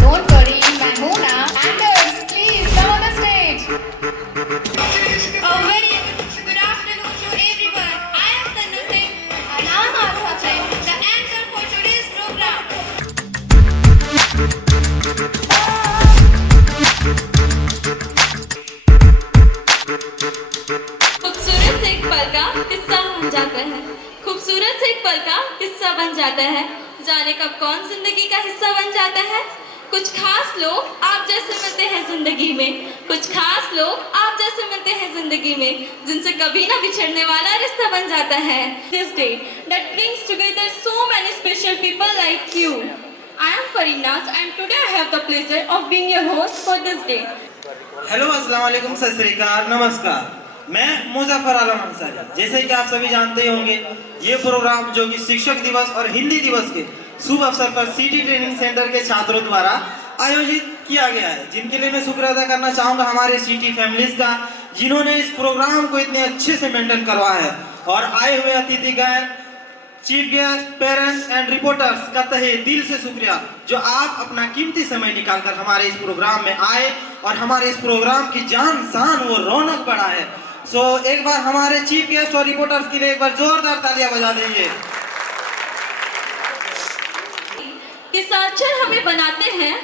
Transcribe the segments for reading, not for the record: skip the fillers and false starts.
Don't worry, मैं हूँ ना। Anders, please come on the stage. A very good afternoon to everyone. I am Tanu Singh, And I'm Artha Singh. the anchor for today's program. खूबसूरत एक पल का किस्सा बन जाता है। खूबसूरत एक पल का किस्सा बन जाता है। जाने कब कौन जिंदगी का हिस्सा बन जाता है। कुछ खास लोग आप जैसे मिलते हैं जिंदगी में। कुछ खास लोग आप जैसे मिलते हैं जिंदगी में, जिनसे कभी ना बिछड़ने वाला रिश्ता बन जाता है। This day that brings together so many special people like you. I am Farinaz and today I have the pleasure of being your host for this day. Hello अस्सलाम वालेकुम, सत श्री अकाल, नमस्कार। मैं मुजफ्फर आलम अंसारी। जैसे कि आप सभी जानते ही होंगे, ये प्रोग्राम जो कि शिक्षक दिवस और हिंदी दिवस के शुभ अवसर पर सिटी ट्रेनिंग सेंटर के छात्रों द्वारा आयोजित किया गया है, जिनके लिए मैं शुक्र अदा करना चाहूँगा हमारे सिटी फैमिलीज का, जिन्होंने इस प्रोग्राम को इतने अच्छे से मेंटेन करवाया है। और आए हुए अतिथिगण, chief guest, parents and reporters का तहे दिल से शुक्रिया, जो आप अपना कीमती समय निकालकर हमारे इस प्रोग्राम में आए और हमारे इस प्रोग्राम की जान शान वो रौनक बढ़ा है। सो एक बार हमारे चीफ गेस्ट और रिपोर्टर्स के लिए एक बार जोरदार तालियां बजा दीजिए। किस्सा अक्षर हमें बनाते हैं,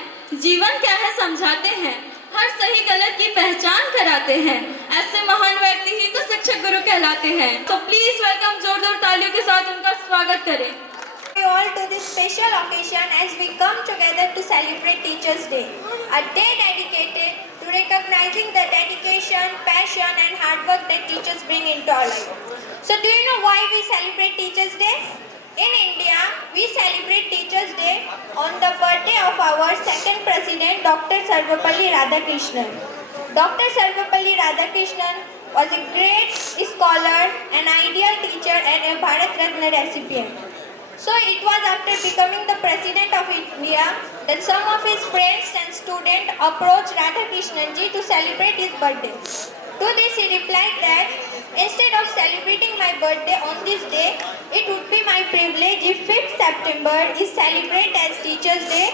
जीवन क्या है समझाते हैं, हर सही गलत की पहचान कराते हैं। ऐसे महान व्यक्ति ही तो शिक्षक गुरु कहलाते हैं। तो प्लीज वेलकम, जोरदार तालियों के साथ उनका स्वागत करें। You all to this special occasion as we come together to celebrate Teachers' Day, a day dedicated to recognizing the dedication, passion and hard work that teachers bring into our life. So do you know why we celebrate Teachers' Day? In India, we celebrate Teachers' Day on the birthday of our second president, Dr. Sarvepalli Radhakrishnan. Dr. Sarvepalli Radhakrishnan was a great scholar, an ideal teacher and a Bharat Ratna recipient. So it was after becoming the President of India that some of his friends and students approached Radhakrishnan ji to celebrate his birthday. To this he replied that instead of celebrating my birthday on this day, it would be my privilege if 5th September is celebrated as Teachers' Day.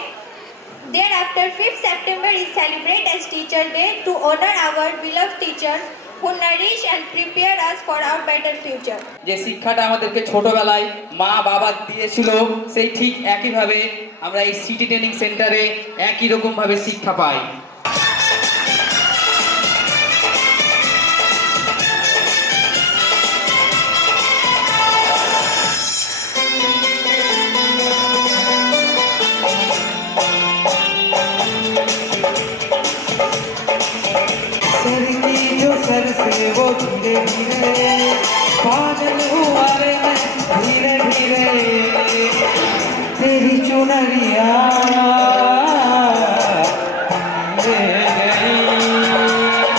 Thereafter 5th September is celebrated as Teachers' Day to honor our beloved teachers who nourish and prepare us for our better future. যে শিক্ষাটা আমাদেরকে ছোটবেলায় মা বাবা দিয়েছিল, সেই ঠিক একইভাবে আমরা এই সিটি ট্রেনিং সেন্টারে একই রকম ভাবে শিক্ষা পাই। सर से वो धीरे धीरे पागल हुआ रे मैं धीरे धीरे तेरी चुनरिया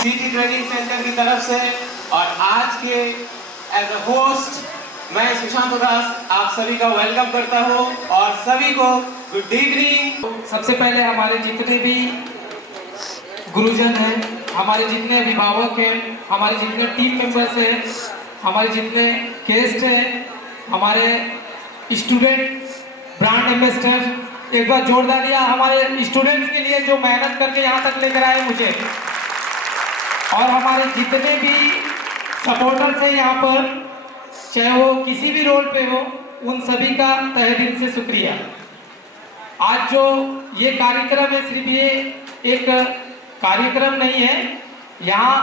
सिटी ट्रेनिंग सेंटर की तरफ से। और आज के एज अ होस्ट मैं सुशांत दास आप सभी का वेलकम करता हूँ और सभी को गुड इवनिंग। सबसे पहले हमारे जितने भी गुरुजन हैं, हमारे जितने अभिभावक हैं, हमारे जितने टीम मेंबर्स हैं, हमारे जितने गेस्ट हैं, हमारे स्टूडेंट ब्रांड एम्बेसडर, एक बार जोरदार दिया हमारे स्टूडेंट्स के लिए जो मेहनत करके यहाँ तक लेकर आए मुझे। और हमारे जितने भी सपोर्टर्स हैं यहाँ पर, चाहे वो किसी भी रोल पे हो, उन सभी का तहे दिल से शुक्रिया। आज जो ये कार्यक्रम है, सिर्फ ये एक कार्यक्रम नहीं है, यहाँ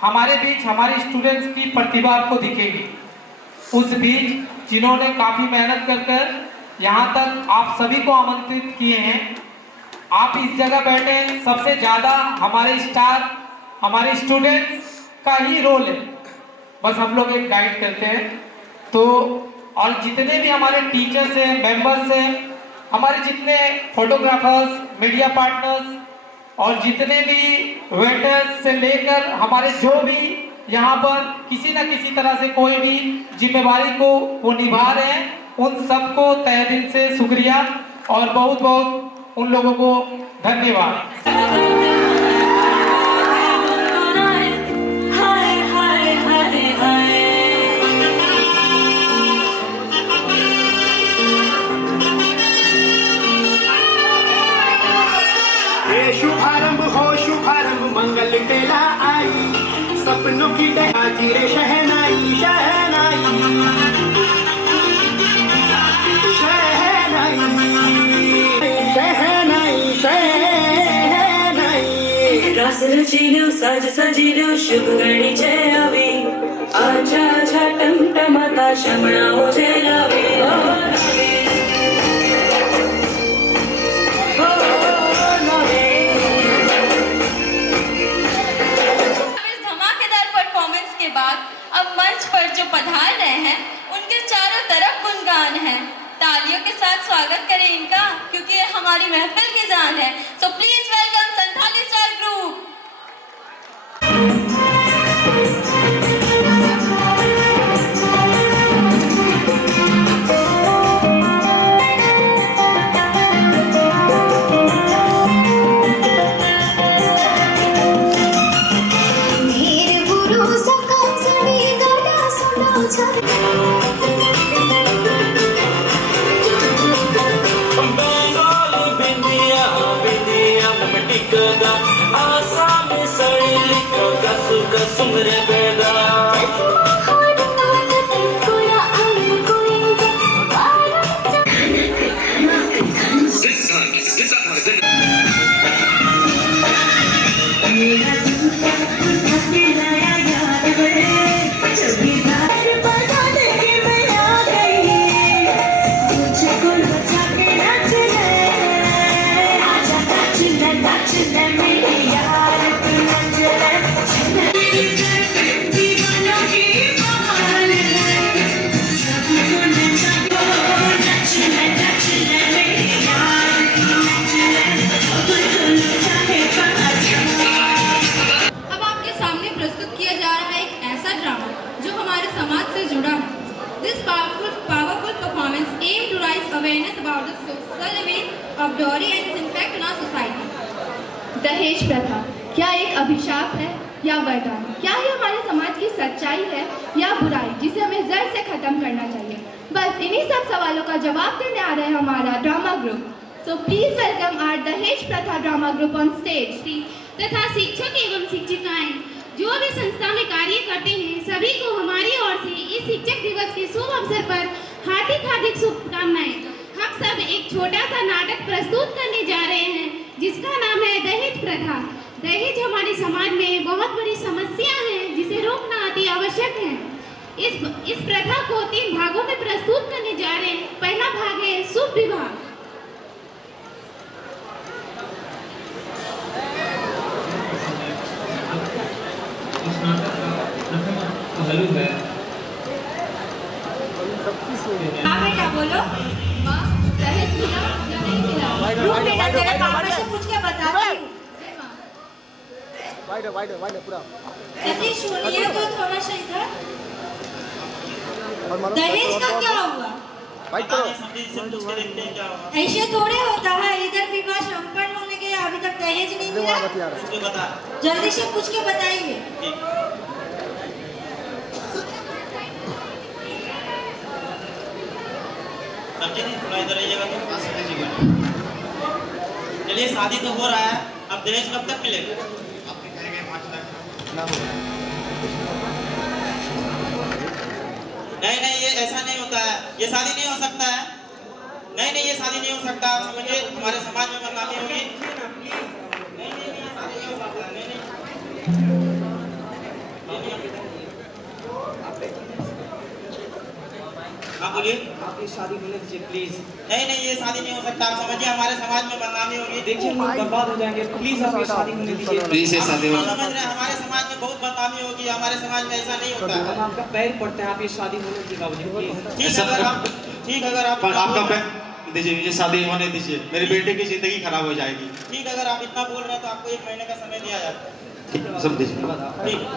हमारे बीच हमारे स्टूडेंट्स की प्रतिभा आपको दिखेगी। उस बीच जिन्होंने काफ़ी मेहनत कर यहाँ तक आप सभी को आमंत्रित किए हैं, आप इस जगह बैठे हैं, सबसे ज़्यादा हमारे स्टार हमारे स्टूडेंट्स का ही रोल है, बस हम लोग एक गाइड करते हैं। तो और जितने भी हमारे टीचर्स हैं, मेंबर्स हैं, हमारे जितने फोटोग्राफर्स, मीडिया पार्टनर्स और जितने भी वेटर्स से लेकर हमारे जो भी यहाँ पर किसी न किसी तरह से कोई भी जिम्मेवारी को वो निभा रहे हैं, उन सबको तहे दिल से शुक्रिया और बहुत बहुत उन लोगों को धन्यवाद। शुभारंभ हो शुभारंभ मंगल बेला आई, सपनों की डहाती रे शहनाई शहनाई शहनाई शहनाई रस रचिलो साज सजिलो शुभ गणिचे आवी, आजा आजा टमटमाता शमणाओ जेलावे के बाद अब मंच पर जो पधार रहे हैं उनके चारों तरफ गुणगान है। तालियों के साथ स्वागत करें इनका, क्योंकि ये हमारी महफिल की जान है। सो please welcome Santhali star group. दहेज प्रथा क्या एक अभिशाप है या वरदान? क्या ये हमारे समाज की सच्चाई है या बुराई, जिसे हमें जड़ से खत्म करना चाहिए? बस इन्हीं सब सवालों का जवाब देने आ रहे हैं हमारा drama group. So please welcome our दहेज प्रथा ड्रामा ग्रुप ऑन स्टेज। तथा शिक्षक एवं शिक्षिकाएं जो भी संस्था में कार्य करते हैं, सभी को हमारी ओर से इस शिक्षक दिवस के शुभ अवसर पर हार्दिक हार्दिक शुभकामनाएं। हम सब एक छोटा सा नाटक प्रस्तुत करने जा रहे हैं जिसका नाम है दहेज प्रथा। दहेज हमारे समाज में बहुत बड़ी समस्या है जिसे रोकना अति आवश्यक है। इस प्रथा को 3 भागों में प्रस्तुत करने जा रहे हैं। पहला भाग है शुभ विवाह। बेटा बोलो, दहेज मिला या नहीं मिला? तेरे पापा से पूछ के बताती हूँ। सतीश सुनिए तो थोड़ा सा इधर। दहेज का क्या हुआ? ऐसे थोड़े होता है, इधर विवाह संपन्न होने के अभी तक दहेज नहीं मिला। जल्दी से पूछ के बताइए। थोड़ा इधर आइएगा तो चलिए, शादी तो हो रहा है, अब दहेज कब तक मिलेगा? नहीं नहीं, ये ऐसा नहीं होता है, ये शादी नहीं हो सकता है। नहीं नहीं, ये शादी नहीं हो सकता। आप समझिए, हमारे समाज में बदनामी होगी। नहीं नहीं, ये शादी नहीं हो सकता। नहीं नहीं, हाँ बोलिए। आप ये शादी होने दीजिए प्लीज। नहीं नहीं, ये शादी नहीं हो सकता। आप समझिए, हमारे समाज में बदनामी होगी। देखिए हम लोग बर्बाद हो जाएंगे, प्लीज आप ये शादी होने दीजिए। प्लीज ये शादी आप समझ रहे हैं, हमारे समाज में बहुत बदनामी होगी। हमारे समाज में ऐसा नहीं होता हम है। आपका पैर पड़ते हैं, आप ये शादी होने दीजिए बाबूजी प्लीज। ठीक है, अगर आप आपका दीजिए, मुझे शादी होने दीजिए, मेरी बेटे की जिंदगी खराब हो जाएगी। ठीक है, अगर आप इतना बोल रहे हैं तो आपको 1 महीने का समय दिया जाता है। ठीक है, सब दीजिए। ठीक है।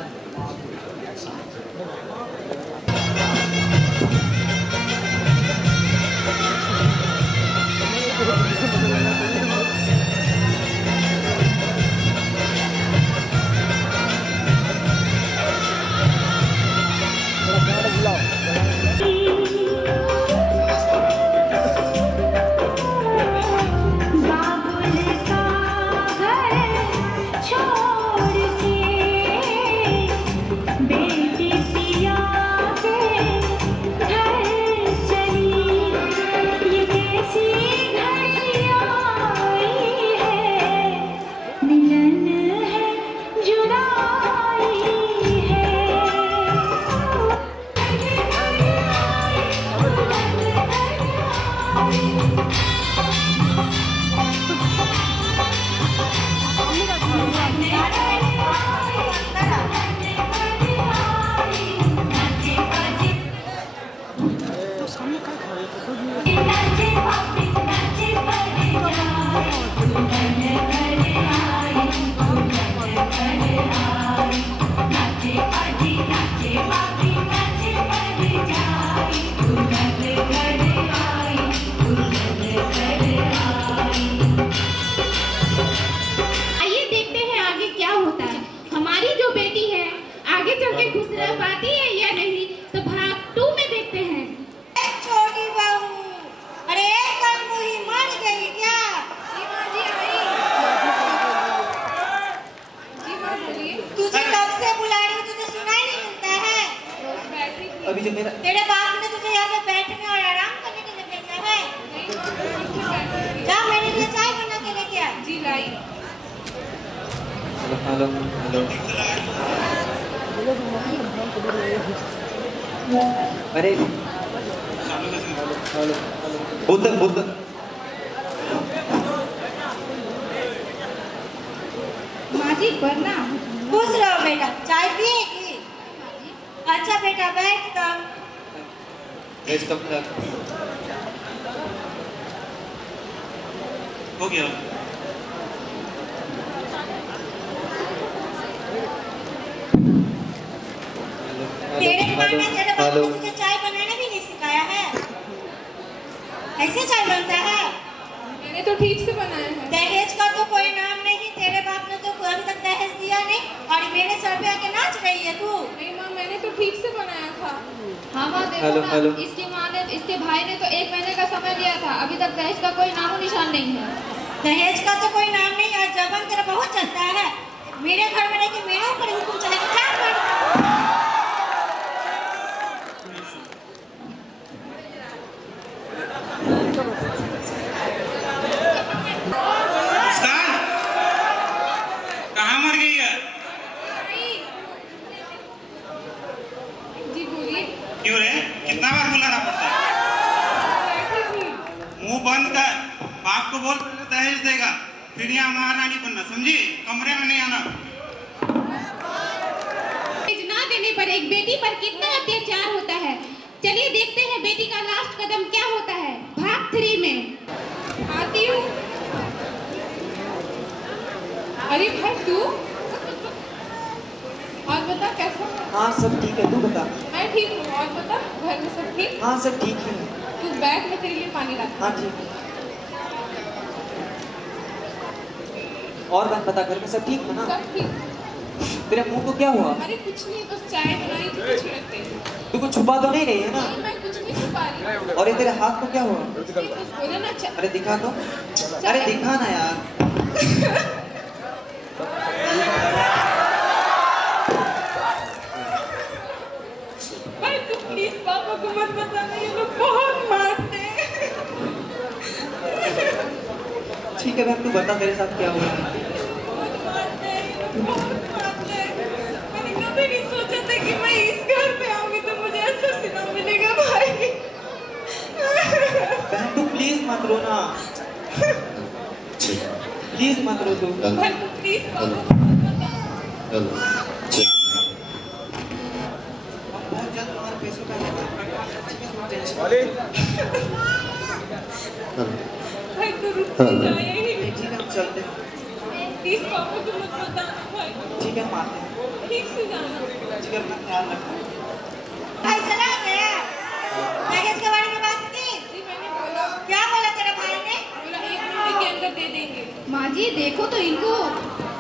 अभी जो मेरा तेरे बाप ने तुझे यहाँ पे बैठने और आराम करने के लिए भेजा है। जा मेरे लिए चाय बना के लेके आ। जी लाई। हेलो अरे बुद्ध माँ जी प्रणाम। खुश रहो बेटा, चाय पिएगी? अच्छा बेटा बैठ कर। हो गया। तेरे माँ ने तेरे बाप ने तुझे चाय बनाना भी नहीं सिखाया है? ऐसे चाय बनता है? मैंने तो ठीक से बनाया है। दहेज का तो कोई नाम नहीं, तेरे बाप ने तो अभी तक दहेज दिया नहीं और मेरे सर पे आके नाच रही है तू। नहीं माँ, मैंने तो ठीक से बनाया था। हाँ माँ देखो हेलो, ना, हेलो। इसकी माँ ने, इसके भाई ने तो 1 महीने का समय लिया था, अभी तक दहेज का कोई नामो निशान नहीं है। दहेज का तो कोई नाम नहीं और जबन तेरा बहुत चलता है। मेरे घर में रहकर मेरे ऊपर हुक्म चलेगा क्या कर? कहाँ मर गई है? जी बोलिए। क्यों रे, कितना बार बुलाना पड़ता है? मुंह बंद कर, बाप को बोल पहले दहेज देगा, फिर यहाँ महारानी बनना, समझी? कमरे में नहीं आना। दहेज ना देने पर एक बेटी पर कितना अत्याचार होता है। चलिए देखते हैं बेटी का लास्ट कदम क्या होता है। भाग 3 में आती हूँ। अरे भाई तू, और बता कैसा? हाँ सब ठीक है, तू बता। मैं ठीक हूँ, और बता घर में सब ठीक? हाँ सब ठीक है। तू बैठ, मैं तेरे लिए पानी लाती हूँ। हाँ ठीक है। और बात बता, घर में सब ठीक है ना? सब ठीक। तेरे मुंह को क्या हुआ? अरे कुछ नहीं, बस चाय बनाई थी कुछ लगते। तू कुछ छुपा तो नहीं रही है ना? नहीं मैं कुछ नहीं छुपा रही। और ये तेरे हाथ को क्या हुआ? बोला ना अरे दिखा तो। अरे दिखा ना यार। भाई तू प्लीज पापा को मत बताना, ये लोग बहुत मारते हैं। ठीक है बहन, तू बता तेरे साथ क्या हुआ? बहुत मारते हैं ये लोग, बहुत मारते हैं। मैंने कभी नहीं सोचा था कि मैं इस घर पे आऊंगी तो मुझे ऐसा सिला मिलेगा भाई। प्लीज मत रो तू। प्लीज चलो चल। बहुत जल्द तुम्हारे पैसों का ठीक है हम चलते हैं। प्लीज पापा को मत बताना भाई। ठीक है हम आते हैं। ठीक से जाना। ठीक है अपना ख्याल रखना। भाई चला गया दहेज के बारे में बात की। जी मैंने बोला। क्या बोला तेरे भाई ने? बोला 1 महीने के अंदर दे देंगे। माँ जी देखो तो इनको,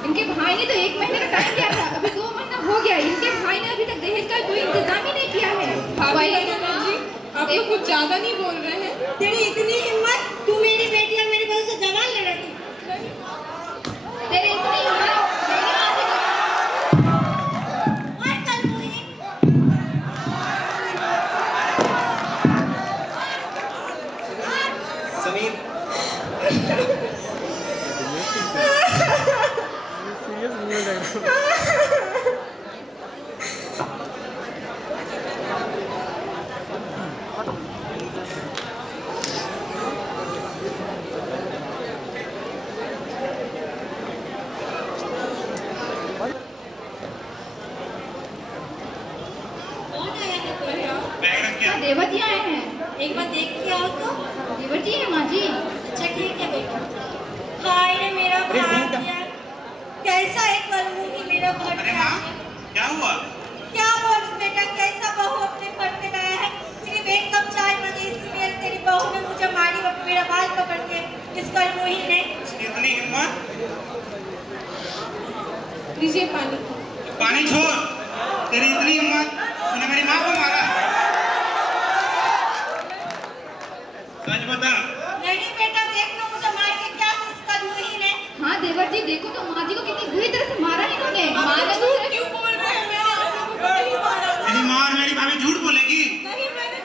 इनके भाई ने तो 1 महीने का टाइम दिया था, अभी 2 महीना हो गया। इनके भाई ने अभी तक दहेज का कोई इंतजाम ही नहीं किया है। भाभी जी आप लोग कुछ ज्यादा नहीं बोल रहे हैं। तेरी इतनी हिम्मत, तू मेरी बेटी और मेरी बहू से जवान लड़ा दी। तेरे इतनी हिम्मत, और कल हुई समीर कौन आया है कोई? बैग रख के आओ। देवर जी आए हैं। एक बार देख के आओ तो। देवर जी है माँ जी। अच्छा ठीक है बेटा। हाय रे मेरा भाई, कैसा है कलमुही मेरा घर अरे पे माँ आके। क्या हुआ? क्या बोल बेटा, कैसा बहू अपने घर पे लाया है? तेरी बेट कब चाय बजे, इसलिए तेरी बहू ने मुझे मारी और मेरा बाल पकड़ के, इस कलमुही ने। इसकी इतनी हिम्मत? लीजिए पानी। पानी छोड़। तेरी इतनी हिम्मत, तूने मेरी माँ को मारा। सच बता। नहीं बेटा, देख लो मुझे मार के क्या इस कलमुही ने। हाँ देवर जी देखो तो माँ जी को कितनी बुरी तरह से मारा इन्होंने। मारा तो सिर्फ क्यों बोल रहे हैं? मैंने आपको कुछ नहीं मारा। मेरी माँ और मेरी भाभी झूठ बोलेगी। नहीं मैंने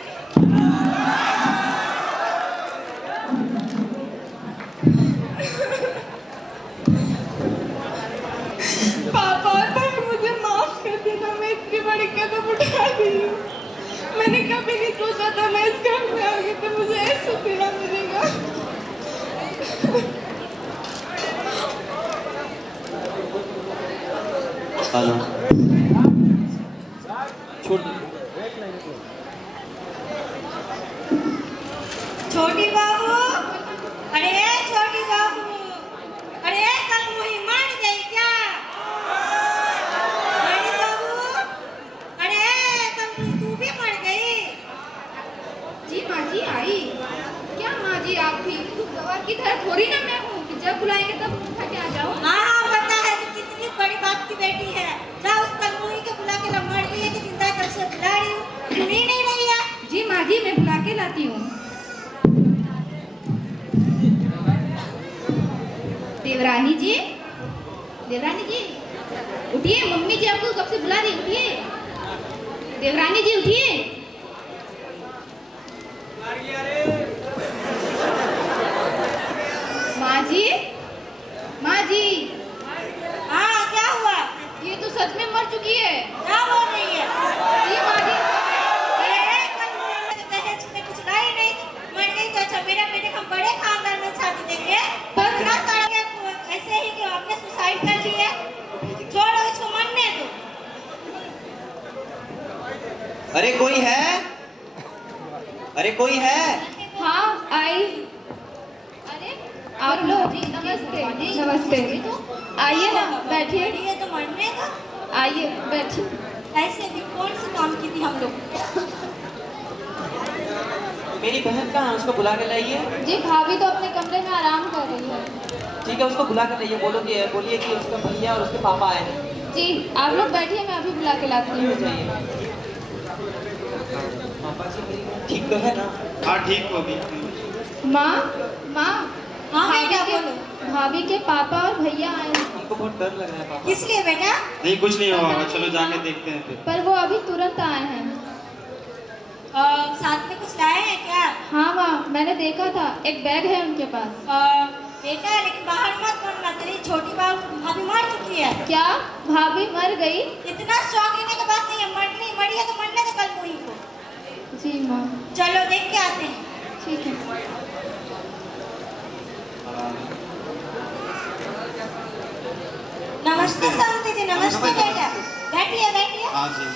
पापा और भाई मुझे माफ कर देना, मैं इतनी बड़ी कदम उठा दी हूँ। मैंने कभी नहीं सोचा था मैं इस घर में आऊंगी तो मुझे ऐसा पीड़ा मिलेगा। हेलो छोड़ दो। छोटी बाबू, अरे छोटी बाबू, अरे कलमुही मर गई क्या? बड़ी बाबू, अरे कलमुही तू भी मर गई? जी माँ जी आई। क्या माँ जी आप भी गवार की तरह थोड़ी ना मैं हूँ कि जब बुलाएंगे तब उठा के आ जाओ। हाँ हाँ पता है, तू कितनी बड़ी बात की बेटी है। जा उस कलमुही के बुला के ला, मर गई है कि जिंदा कब से बुला रही हूँ, सुन ही नहीं रही है। जी माँ जी मैं बुला के लाती हूँ। देवरानी जी, देवरानी जी उठिए, मम्मी जी आपको कब से बुला रही, उठिए। देवरानी जी उठिए। माँ जी, माँ जी। हाँ क्या हुआ? ये तो सच में मर चुकी है। क्या बोल रही है? जी माँ जी। अरे कलमुही ने तो दहेज में कुछ लाई नहीं, मर गई तो अच्छा। मेरा बेटे हम बड़े खानदान में शादी देंगे, पर ना करेंगे ऐसे ही कि आपने सुसाइड कर ली है। छोड़ो इसको, मरने दो। अरे कोई है? अरे कोई है? हाँ आई। अरे आप लोग नमस्ते। नमस्ते। आइए ना बैठिए। ये तो मरने का। आइए बैठिए। ऐसे भी कौन सी काम की थी हम लोग? मेरी बहन कहाँ है? उसको बुला के लाइए। जी भाभी तो अपने कमरे में आराम कर रही है। ठीक है उसको बुला कर लाइए। बोलिए कि उसका भैया और उसके पापा आए हैं। जी आप लोग बैठिए, मैं अभी बुला के लाती हूँ। जाइए। पापा जी मेरी बहन ठीक तो है ना? हाँ ठीक होगी। माँ, माँ हाँ भाभी बेटा के बोलो। भाभी के पापा और भैया आए हैं, हमको बहुत डर लग रहा है पापा। किस लिए बेटा? नहीं कुछ नहीं होगा, चलो जाके देखते हैं फिर। पर वो अभी तुरंत आए हैं। साथ में कुछ लाए हैं क्या? हाँ माँ मैंने देखा था, एक बैग है उनके पास। बेटा लेकिन बाहर मत बोलना, तेरी छोटी भाभी मर चुकी है। क्या भाभी मर गई? इतना शौक लेने के बाद नहीं है, मरी है तो मरने दे कलमुही को। जी माँ। चलो देख के आते हैं। ठीक है। नमस्ते शांति जी, नमस्ते बेटा। बैठिए बैठिए। हाँ जी।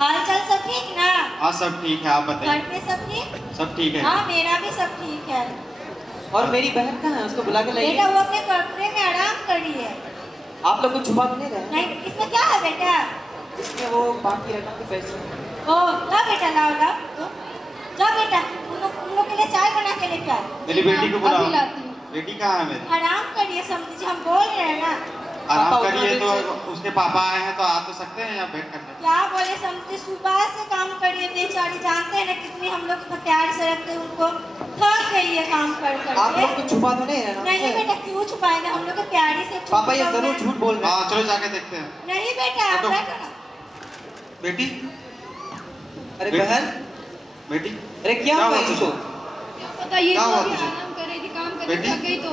हाल चाल सब ठीक ना? हाँ सब ठीक है, आप घर बताइए। पे सब ठीक? सब ठीक है। हाँ मेरा भी सब ठीक है। और मेरी बहन कहाँ है? उसको बुला के लाइए। बेटा वो अपने कमरे में आराम कर रही है। आप लोग कुछ छुपा तो नहीं रहे? नहीं, इसमें क्या है बेटा? इसमें वो बाकी रकम के पैसे। ओ ला बेटा, लाओ लाओ तो। जाओ बेटा, उन लोग के लिए चाय बना के लेकर आओ। मेरी बेटी को बुलाओ। अभी लाती हूँ। बेटी कहाँ है मेरी? आराम करिए, समझी जी, हम बोल रहे हैं ना। आराम करिए तो उसके पापा आए हैं तो आ तो सकते हैं या वेट करते हैं? क्या बोले समझी, सुबह से काम करिए बेचारी, जानते हैं ना कितनी हम लोग प्यार से रखते हैं उनको। थक गई है काम कर आप लोग कर। कुछ छुपा तो नहीं रहे ना? नहीं बेटा, क्यों छुपाएंगे, हम लोग के प्यारी से। पापा ये जरूर झूठ बोल रहे हैं। हाँ चलो जाके देखते हैं। नहीं बेटा, आप हटो। बैठो ना। बेटी, अरे बेटी। बहन, बेटी अरे क्या हुआ हुआ इसको? पता ये क्या तो हुआ अभी तुझे? आराम कर रही थी, काम करके बेटी? थक गई तो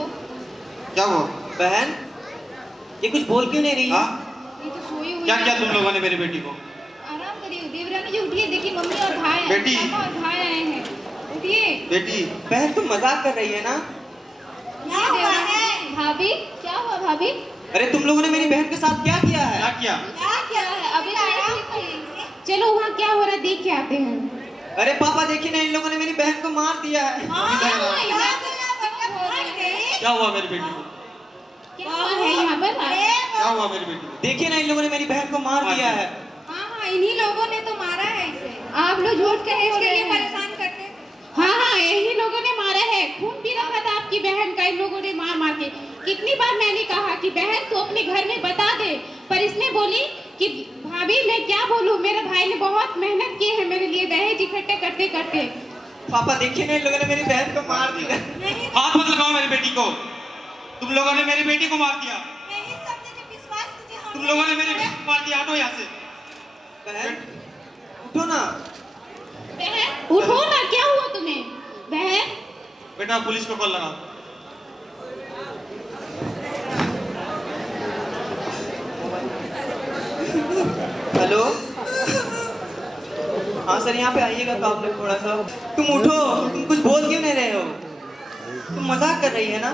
क्या हुआ? बहन, ये कुछ बोल क्यों नहीं रही? हाँ? ये तो सोई हुई क्या है। किया तुम लोगों ने मेरी बेटी को? आराम करिए। देवरानी जी उठिए, देखिए मम्मी और भाई आए हैं, बेटी। पापा और भाई आए हैं। उठिए। बेटी बहन तुम मजाक कर रही है ना? क्या हुआ है? भाभी, क्या हुआ भाभी? अरे तुम लोगों ने मेरी बहन के साथ क्या किया है? क्या किया? क्या है? अभी तो आराम ठीक है। करिए। चलो वहाँ क्या हो रहा है देख के आते हैं। अरे पापा देखिए ना, इन लोगों ने मेरी बहन को मार दिया है। क्या हुआ मेरी बेटी को? क्या हुआ है यहाँ पर? क्या हुआ मेरी बेटी को? देखिए ना, इन लोगों ने मेरी बहन को मार दिया है। हाँ, इन्हीं लोगों ने तो मारा है इसे। आप लोग झूठ कहे हो रहे हैं। परेशान करते हैं। हाँ, यही लोगों ने मारा है। खून पी रखा था आपकी बहन का इन लोगों ने मार मार के। कितनी बार मैंने कहा कि बहन तो अपने घर में बता दे, पर इसने बोली कि भाभी मैं क्या बोलूँ, मेरे भाई ने बहुत मेहनत की है मेरे लिए दहेज इकट्ठे करते करते। पापा देखिए ना, इन लोगों ने मेरी बहन को मार दिया। हाथ मत लगाओ मेरी बेटी को। तुम लोगों ने मेरी बेटी को मार दिया। तुम लोगों ने मेरी बेटी को मार दिया। हटो यहाँ से। बहन उठो ना। बहन उठो ना, क्या हुआ तुम्हें? बहन बेटा पुलिस को कॉल लगाओ। हेलो, हाँ सर यहाँ पे आइएगा तो आप लोग थोड़ा सा। तुम उठो, तुम कुछ बोल क्यों नहीं रहे हो? तुम मजाक कर रही है ना?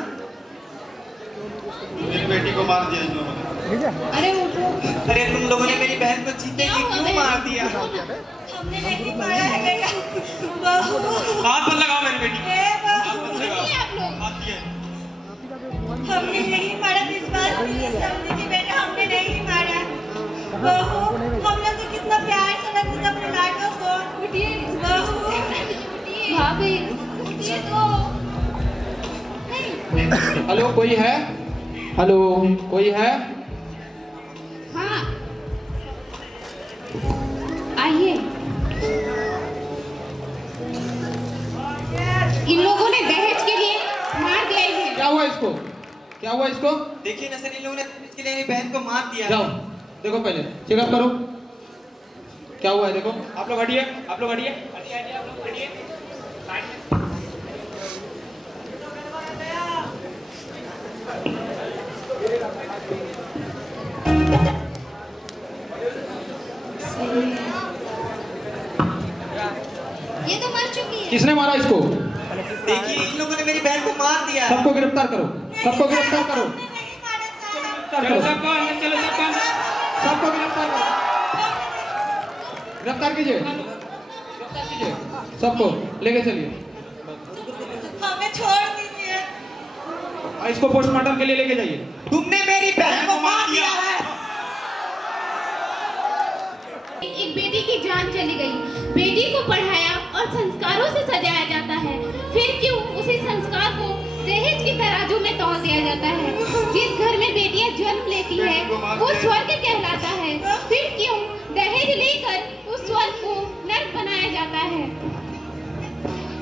मेरी बेटी को मार दिया इन लोगों ने। अरे उठो। अरे तुम लोगों ने मेरी बहन को जीते जी क्यों मार दिया? हमने नहीं मारा है बेटा। बहू। हाथ मत लगाओ मेरी बेटी को। ए बहू। हाथ मत लगाओ। आप लोग हाथ दिए। हमने नहीं मारा, विश्वास कीजिए समझी जी बेटा, हमने नहीं मारा। बहू, हम लोग तो कितना प्यार से रखते थे अपने लाडो को। उठिए। बहू। भाभी, उठिए तो। हेलो कोई है? हेलो कोई है? हाँ आइए। इन लोगों ने दहेज के लिए मार दिया इन्हें। क्या हुआ इसको? क्या हुआ इसको? देखिए ना सर, इन लोगों ने इसके लिए मेरी बहन को मार दिया। जाओ देखो, पहले चेकअप करो क्या हुआ है। देखो आप लोग हटिए, आप लोग हटिए, हटिए हटिए, आप लोग हटिए। ये तो मर चुकी है। किसने मारा इसको? देखिए इन लोगों ने मेरी बहन को मार दिया। सबको गिरफ्तार करो, सबको गिरफ्तार करो, नहीं मारा साहब। गिरफ्तार करो, सबको गिरफ्तार करो, गिरफ्तार कीजिए, गिरफ्तार कीजिए सबको, लेके चलिए हमें छोड़ दीजिए। और इसको पोस्टमार्टम के लिए लेके जाइए। तुमने मेरी बहन को मार दिया है। एक बेटी की जान चली गई, बेटी को पढ़ाया और संस्कारों से सजाया जाता है, फिर क्यों उसी संस्कार को दहेज की तराजू में तौल दिया जाता है? जिस घर में बेटियां जन्म लेती है वो स्वर्ग कहलाता है, फिर क्यों दहेज लेकर उस स्वर्ग को नर्क बनाया जाता है?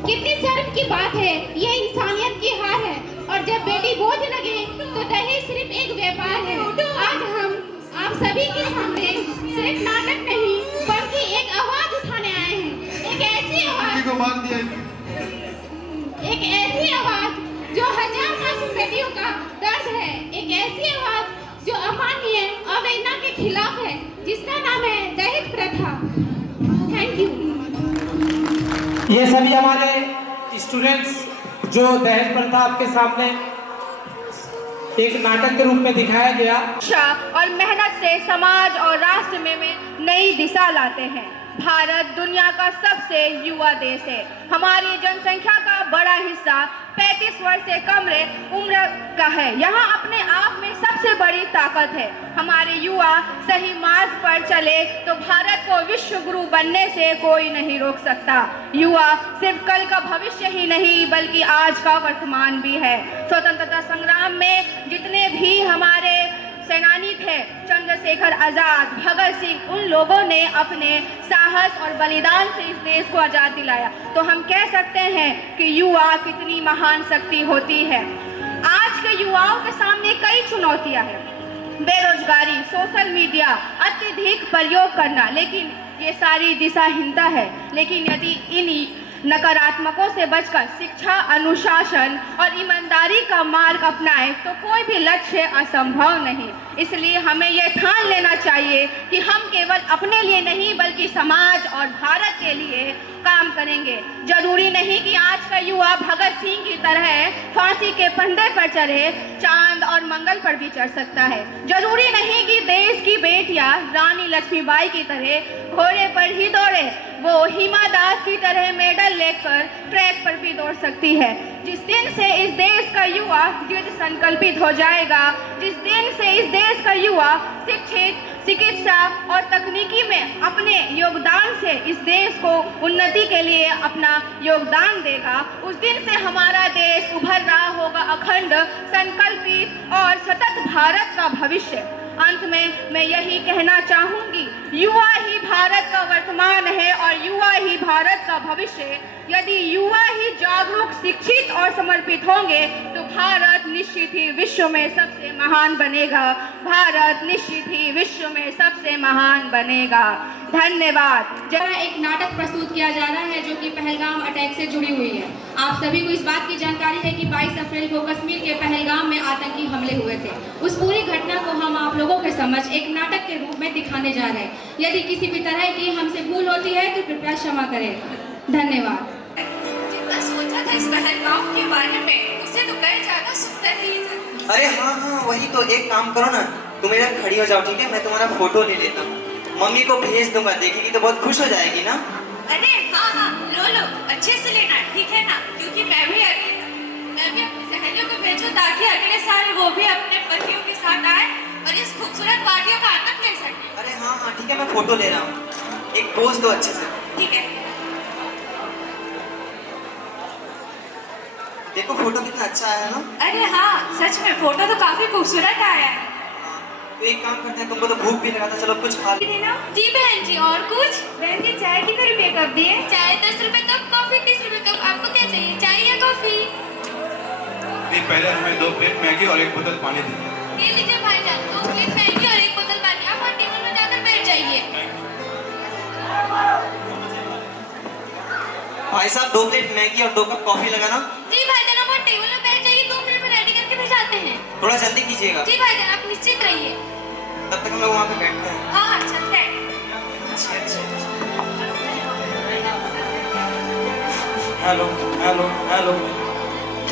कितनी शर्म की बात है, ये इंसानियत की हार है। और जब बेटी बोझ लगे तो दहेज सिर्फ एक व्यापार है। आज हम आप सभी के सामने सिर्फ नाटक नहीं बल्कि एक आवाज उठाने आए हैं। एक ऐसी आवाज को मार दिया। एक ऐसी आवाज जो हजार मासूम बेटियों का दर्द है, एक ऐसी आवाज जो अमानवीय अवहेलना के खिलाफ है, जिसका नाम है दहेज प्रथा। Thank you. ये सभी हमारे स्टूडेंट्स जो दहेज प्रथा आपके सामने एक नाटक के रूप में दिखाया गया। शिक्षा और मेहनत से समाज और राष्ट्र में नई दिशा लाते हैं। भारत दुनिया का सबसे युवा देश है। हमारी जनसंख्या का बड़ा हिस्सा 35 वर्ष से कम उम्र का है। यहाँ अपने आप में सबसे बड़ी ताकत है। हमारे युवा सही मार्ग पर चले तो भारत को विश्व गुरु बनने से कोई नहीं रोक सकता। युवा सिर्फ कल का भविष्य ही नहीं बल्कि आज का वर्तमान भी है। स्वतंत्रता संग्राम में जितने भी हमारे सेनानी थे, चंद्रशेखर आजाद, भगत सिंह, उन लोगों ने अपने साहस और बलिदान से इस देश को आजाद दिलाया। तो हम कह सकते हैं कि युवा कितनी महान शक्ति होती है। आज के युवाओं के सामने कई चुनौतियां हैं। बेरोजगारी, सोशल मीडिया, अत्यधिक प्रयोग करना, लेकिन ये सारी दिशाहीनता है। लेकिन यदि इन नकारात्मकों से बचकर शिक्षा, अनुशासन और ईमानदारी का मार्ग अपनाए तो कोई भी लक्ष्य असंभव नहीं। इसलिए हमें यह ठान लेना चाहिए कि हम केवल अपने लिए नहीं बल्कि समाज और भारत के लिए काम करेंगे। जरूरी नहीं कि आज का युवा भगत सिंह की तरह फांसी के फंदे पर चढ़े, चांद और मंगल पर भी चढ़ सकता है। जरूरी नहीं कि देश की बेटियां रानी लक्ष्मीबाई की तरह घोड़े पर ही दौड़े, वो हिमा दास की तरह मेडल लेकर ट्रैक पर भी दौड़ सकती है। जिस दिन से इस देश का युवा दृढ़ संकल्पित हो जाएगा, जिस दिन से इस देश का युवा शिक्षित, चिकित्सा और तकनीकी में अपने योगदान से इस देश को उन्नति के लिए अपना योगदान देगा, उस दिन से हमारा देश उभर रहा होगा अखंड, संकल्पित और सतत भारत का भविष्य। अंत में मैं यही कहना चाहूंगी, युवा ही भारत का वर्तमान है और युवा ही भारत का भविष्य है। यदि युवा ही जागरूक, शिक्षित और समर्पित होंगे तो भारत निश्चित ही विश्व में सबसे महान बनेगा। भारत निश्चित ही विश्व में सबसे महान बनेगा। धन्यवाद। जहाँ एक नाटक प्रस्तुत किया जा रहा है जो कि पहलगाम अटैक से जुड़ी हुई है। आप सभी को इस बात की जानकारी है कि 22 अप्रैल को कश्मीर के पहलगाम में आतंकी हमले हुए थे। उस पूरी घटना को हम आप लोगों के समझ एक नाटक के रूप में दिखाने जा रहे हैं। यदि किसी भी तरह की हमसे भूल होती है तो कृपया क्षमा करें। धन्यवाद। जितना सोचा था इस पहलगाम के बारे में उसे तो कई ज्यादा सुंदर ही था। अरे हाँ हाँ वही तो। एक काम करो ना, तुम मेरा खड़ी हो जाओ, ठीक है? मैं तुम्हारा फोटो ले लेता हूँ, मम्मी को भेज दूंगा, देखेगी तो बहुत खुश हो जाएगी ना। अरे हाँ हाँ लो अच्छे से लेना, ठीक है ना? क्योंकि मैं भी अपनी सहेलियों को भेजूं ताकि अगले साल वो भी अपने पतियों के साथ आए और इस खूबसूरत वादियों का आनंद ले सके। अरे हाँ हाँ ठीक है, मैं फोटो ले रहा हूँ। एक पोज दो अच्छे से। ठीक है। देखो फोटो कितना अच्छा आया ना। अरे हाँ सच में फोटो तो काफी खूबसूरत आया है। तो एक काम करते हैं, तुमको तो भूख भी लगा था, चलो कुछ खा लेना। जी बहन जी, और कुछ? बहन जी चाय कितने रुपए कप दिए? चाय 10 रुपए कप, कॉफी 30 रुपए कप। आपको क्या चाहिए, चाय या कॉफी? पहले हमें 2 प्लेट मैगी और 1 बोतल पानी दीजिए। ये लीजिए भाईजान, 2 प्लेट मैगी और 1 बोतल पानी। आप वहाँ टेबल में जाकर बैठ जाइए। भाई साहब 2 प्लेट मैगी और 2 कप कॉफी लगाना। जी भाईजान, आप वहाँ टेबल में बैठ जाइए, 2 मिनट में रेडी करके भिजवाते हैं। थोड़ा जल्दी कीजिएगा। जी भाईजान, आप निश्चित रहिए। तब तक हम लोग वहाँ पे बैठते हैं। हाँ हाँ चलते हैं। Hello hello hello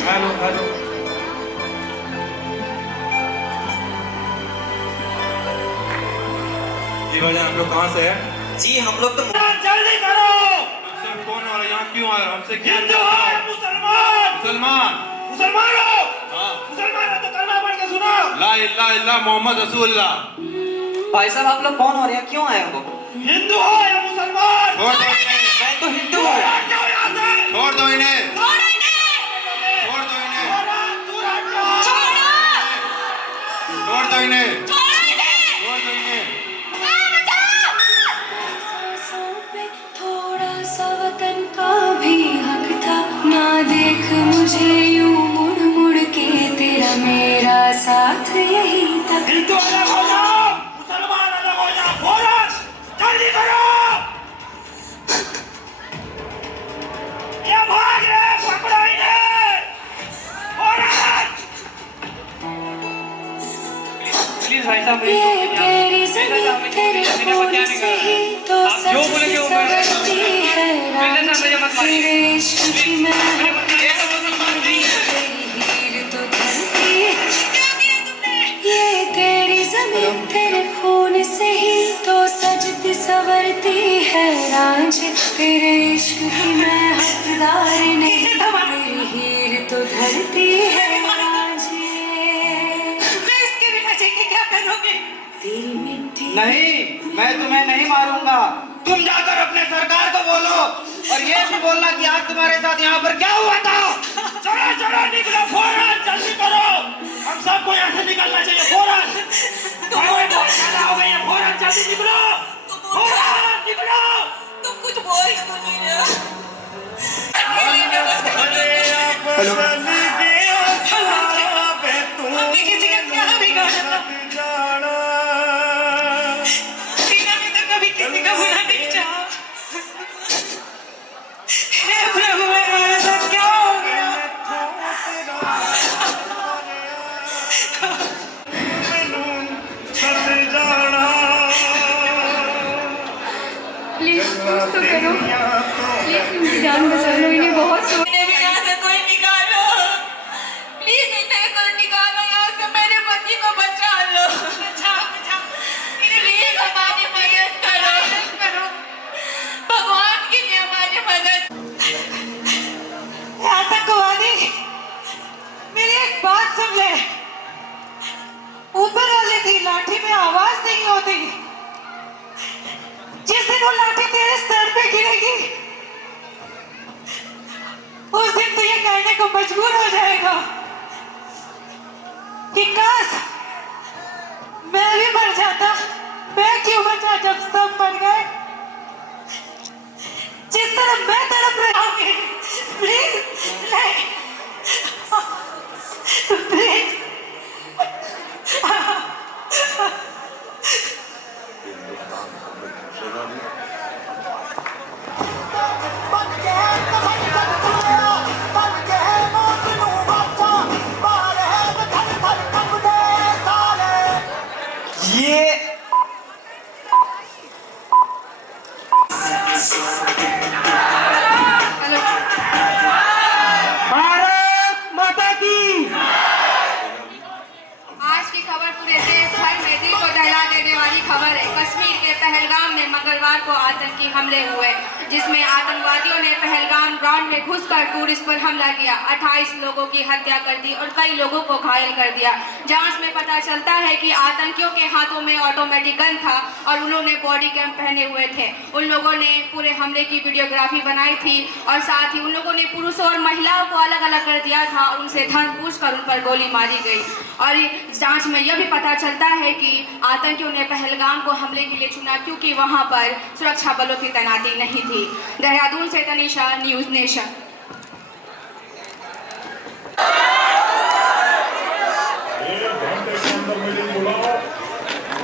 hello hello. जी भाईजान, आप लोग कहाँ से हैं? जी हम लोग तो जल्दी करो। हमसे कौन और यहाँ क्यों आए? हमसे क्या? मुसलमान मुसलमान मुसलमान हो। हाँ मुसलमान हो तो कलमा पढ़ के सुनो। ला इलाहा इल्लल्लाह मोहम्मद रसूलुल्लाह। भाई साहब आप लोग कौन हो रहे हैं, क्यों आए हो? हिंदू हो या मुसलमान? मैं तो हिंदू हूँ। छोड़ दो इन्हें। छोड़ दो इन्हें। छोड़ दो इन्हें। थोड़ा सा वतन का भी हक था, ना देख मुझे यूं मुड़ मुड़ के, तेरा मेरा साथ यही था। हिंदू अलग हो जाओ, मुसलमान अलग हो जाओ। फौरन जल्दी करो। ये भाग रहे, पकड़ो इन्हें। फौरन। प्लीज भाई साहब, ये तेरी ज़मीन तेरे खून से ही तो सच संवरती है। तेरे इश्क की मैं तेरी हीर तो धरती। मुझे तेरे इश्क की मैं हकदार नहीं, तेरी हीर तो धरती है रांझे। मैं इसके बिना जी के क्या करूंगी? तेरी मिट्टी नहीं, मैं तुम्हें नहीं मारूंगा। तुम जाकर अपने सरकार को बोलो और ये भी बोलना कि आज तुम्हारे साथ यहाँ पर क्या हुआ था। चलो चलो निकलो फौरन, जल्दी करो, हम सबको यहाँ से निकलना चाहिए फौरन। हो गई है, फौरन जल्दी निकलो, फौरन निकलो। तुम कुछ बोल तो नहीं रहे। हमने किसी का क्या बिगाड़ा था? टीना ने तो कभी किसी का बुरा नहीं चाहा। हे प्रभु, मेरे साथ क्या हो गया? प्लीज कुछ तो करो, प्लीज इनकी जान बचा लो, इन्हें बहुत इन्हें भी यहाँ से कोई निकालो, प्लीज इन्हें कोई निकालो यहाँ से, मेरे पति को बचा लो। बचाओ बचाओ, प्लीज हमारी मदद करो, भगवान की लिए हमारी मदद। आतंकवादी, मेरी एक बात सुन ले, ऊपर वाले की लाठी में आवाज नहीं होती। जिस दिन वो लाठी तेरे सर पे गिरेगी, उस दिन तू ये कहने को मजबूर हो जाएगा कि काश मैं भी मर जाता। मैं क्यों बचा जब सब मर गए? जिस तरह मैं तड़प रही हूँ, प्लीज नहीं, प्लीज। भारत माता की। आज की खबर पूरे देश भर में दिल को दहला देने वाली खबर है। कश्मीर के पहलगाम में मंगलवार को आतंकी हमले हुए, जिसमें आतंकवादियों ने पहलगाम ग्राउंड में घुसकर टूरिस्ट पर हमला किया, 28 लोगों की हत्या कर दी और कई लोगों को घायल कर दिया। जांच में पता चलता है कि आतंकियों के हाथों में ऑटोमेटिक गन था और उन्होंने बॉडी कैम पहने हुए थे। उन लोगों ने पूरे हमले की वीडियोग्राफी बनाई थी और साथ ही उन लोगों ने पुरुषों और महिलाओं को अलग अलग कर दिया था और उनसे धर्म पूछकर उन पर गोली मारी गई। और जांच में यह भी पता चलता है कि आतंकियों ने पहलगाम को हमले के लिए चुना क्योंकि वहां पर सुरक्षा बलों की तैनाती नहीं थी। देहरादून से तनिषा, न्यूज नेशन।